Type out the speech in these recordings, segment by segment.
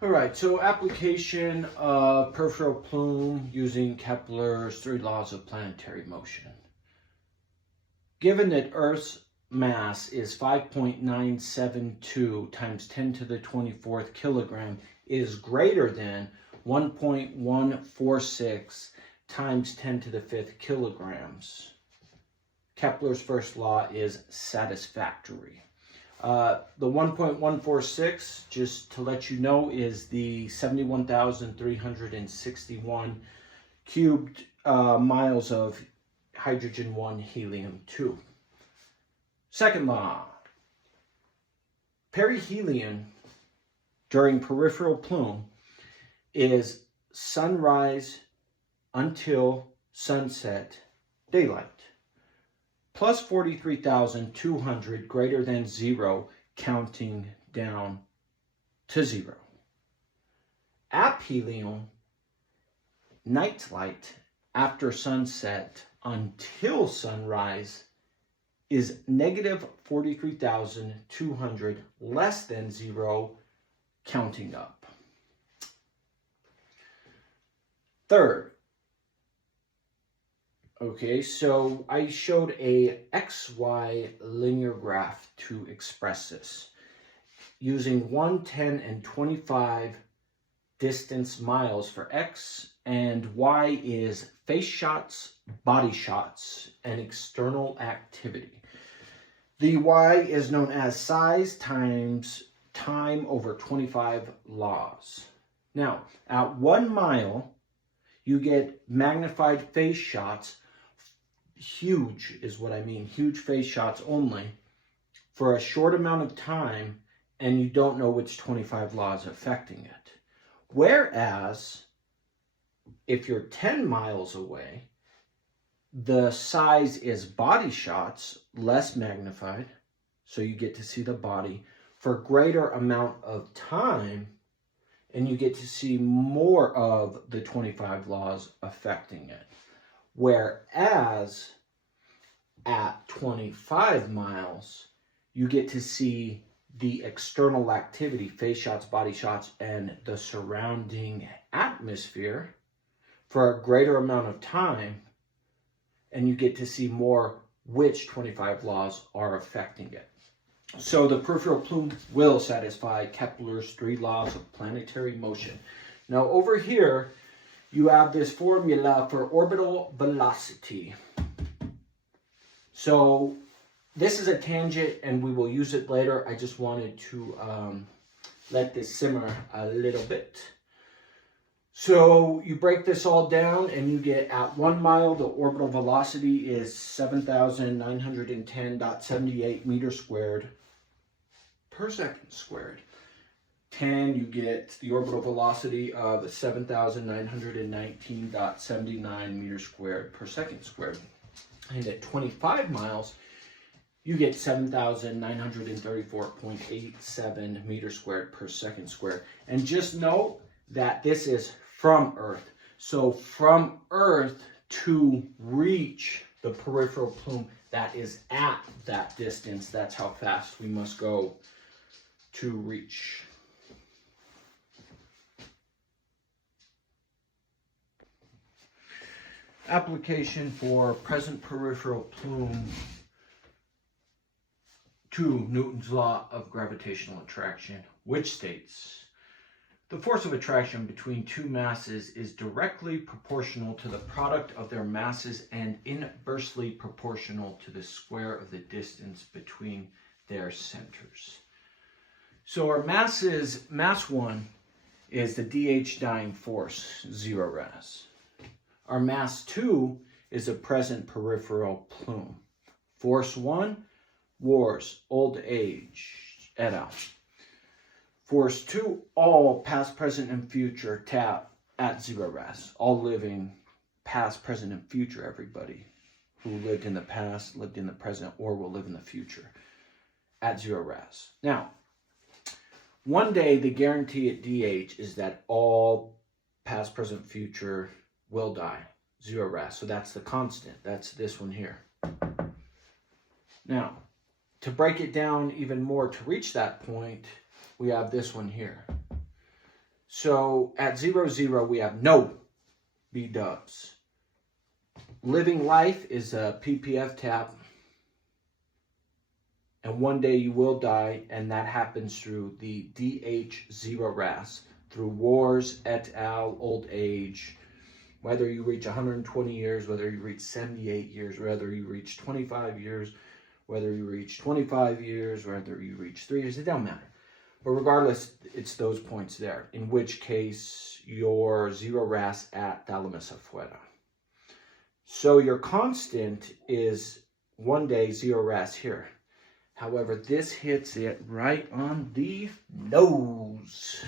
All right, so application of peripheral plume using Kepler's 3 laws of planetary motion. Given that Earth's mass is 5.972 times 10 to the 24th kilogram is greater than 1.146 times 10 to the 5th kilograms, Kepler's first law is satisfactory. The 1.146, just to let you know, is the 71,361 cubed miles of hydrogen 1, helium 2. Second law, perihelion during peripheral plume is sunrise until sunset daylight. Plus 43,200 greater than 0, counting down to 0. Aphelion, night light after sunset until sunrise, is negative 43,200 less than 0, counting up. Third, okay, so I showed a XY linear graph to express this using 1, 10, and 25 distance miles for X, and Y is face shots, body shots, and external activity. The Y is known as size times time over 25 laws. Now, at 1 mile, you get magnified face shots. Huge is what I mean, huge face shots only for a short amount of time, and you don't know which 25 laws affecting it. Whereas if you're 10 miles away, the size is body shots, less magnified, so you get to see the body for greater amount of time, and you get to see more of the 25 laws affecting it. Whereas at 25 miles, you get to see the external activity, face shots, body shots, and the surrounding atmosphere for a greater amount of time, and you get to see more which 25 laws are affecting it. So the peripheral plume will satisfy Kepler's 3 laws of planetary motion. Now over here, you have this formula for orbital velocity. So this is a tangent and we will use it later. I just wanted to let this simmer a little bit. So you break this all down and you get at 1 mile, the orbital velocity is 7,910.78 meters squared per second squared. 10, you get the orbital velocity of 7,919.79 meters squared per second squared. And at 25 miles, you get 7,934.87 meters squared per second squared. And just note that this is from Earth. So from Earth to reach the peripheral plume that is at that distance, that's how fast we must go to reach. Application for present peripheral plume to Newton's law of gravitational attraction, which states the force of attraction between two masses is directly proportional to the product of their masses and inversely proportional to the square of the distance between their centers. So our masses, mass 1 is the DH dying force, 0 res. Our mass 2 is a present peripheral plume. Force 1, wars, old age, et al. Force 2, all past, present, and future tap at 0 res. All living past, present, and future, everybody who lived in the past, lived in the present, or will live in the future at 0 res. Now, one day the guarantee at DH is that all past, present, future will die, 0 res. So that's the constant. That's this one here. Now, to break it down even more to reach that point, we have this one here. So at 0, 0, we have no B-dubs. Living life is a PPF tap. And one day you will die, and that happens through the DH0 RAS, through wars, et al., old age, whether you reach 120 years, whether you reach 78 years, whether you reach 25 years, whether you reach 25 years, whether you reach 3 years, it don't matter. But regardless, it's those points there, in which case your 0 RAS at thalamus afuera. So your constant is one day 0 RAS here. However, this hits it right on the nose,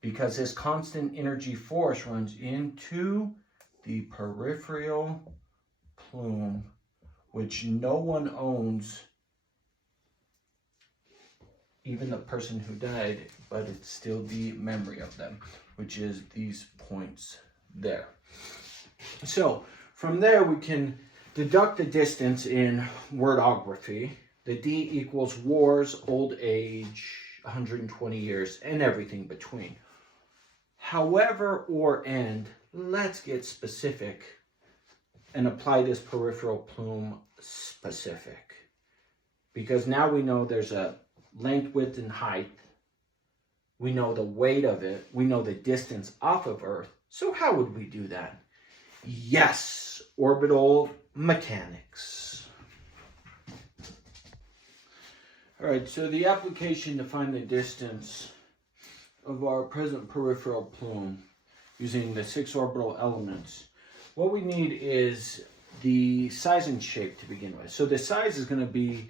because this constant energy force runs into the peripheral plume, which no one owns, even the person who died, but it's still the memory of them, which is these points there. So from there, we can deduct the distance in wordography. The D equals wars, old age, 120 years, and everything between. However or and, let's get specific and apply this peripheral plume specific. Because now we know there's a length, width, and height. We know the weight of it. We know the distance off of Earth. So how would we do that? Yes, orbital mechanics. All right, so the application to find the distance of our present peripheral plume using the 6 orbital elements. What we need is the size and shape to begin with. So the size is going to be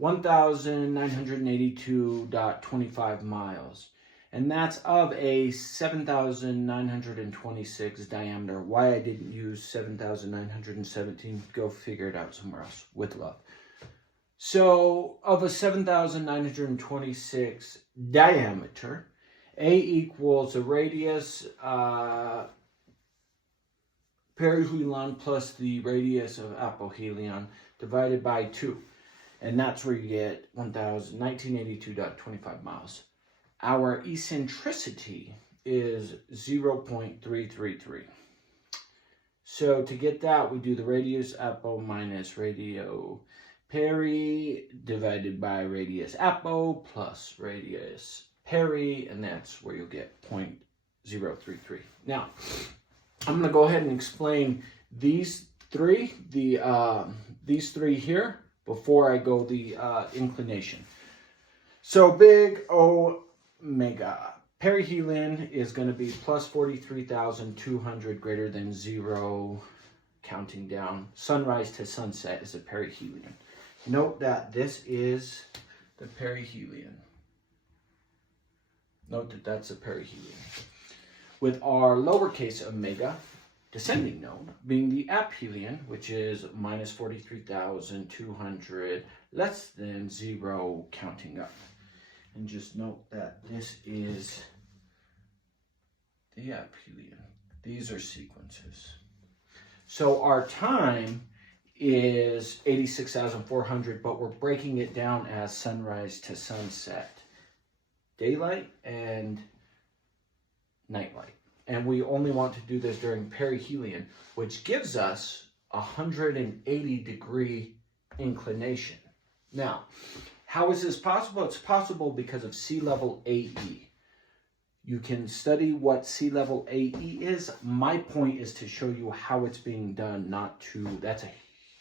1,982.25 miles. And that's of a 7,926 diameter. Why I didn't use 7,917, go figure it out somewhere else, with love. So of a 7,926 diameter, A equals the radius perihelion plus the radius of apohelion divided by 2. And that's where you get 1982.25 miles. Our eccentricity is 0.333. So to get that, we do the radius apo minus radio peri divided by radius apo plus radius peri, and that's where you'll get 0.033. Now, I'm going to go ahead and explain these three here before I go the inclination. So big omega. Perihelion is going to be plus 43,200 greater than 0, counting down. Sunrise to sunset is a perihelion. Note that this is the perihelion. Note that that's a perihelion. With our lowercase omega, descending node, being the aphelion, which is minus 43,200, less than 0, counting up. And just note that this is the aphelion. These are sequences. So our time is 86,400, but we're breaking it down as sunrise to sunset. Daylight and nightlight. And we only want to do this during perihelion, which gives us 180 degree inclination. Now, how is this possible? It's possible because of sea level AE. You can study what sea level AE is. My point is to show you how it's being done, not to, that's a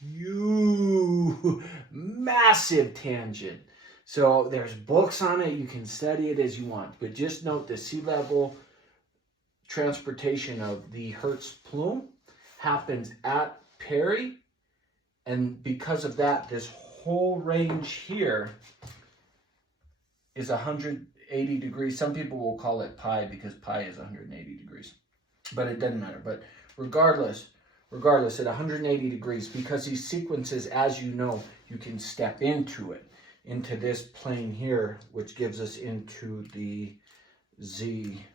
huge, massive tangent. So there's books on it. You can study it as you want. But just note the sea level transportation of the Hertz plume happens at peri. And because of that, this whole range here is 180 degrees. Some people will call it pi because pi is 180 degrees. But it doesn't matter. But regardless, at 180 degrees, because these sequences, as you know, you can step into it, into this plane here, which gives us into the Z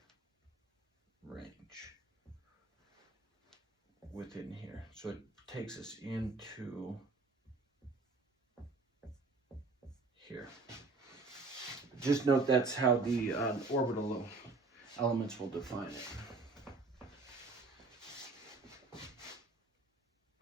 range within here. So it takes us into here. Just note that's how the orbital elements will define it.